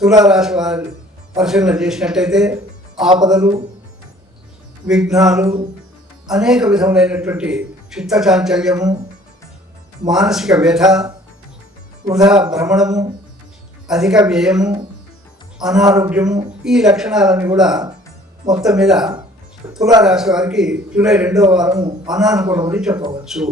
తులారాశి వారి పరిశీలన చేసినట్టయితే ఆపదలు విఘ్నాలు అనేక విధములైనటువంటి చిత్తచాంచల్యము మానసిక వ్యధ వృధా భ్రమణము అధిక వ్యయము అనారోగ్యము ఈ లక్షణాలన్నీ కూడా మొత్తం మీద తులారాశి వారికి జూలై రెండవ వారం అనానుకూలమని చెప్పవచ్చు.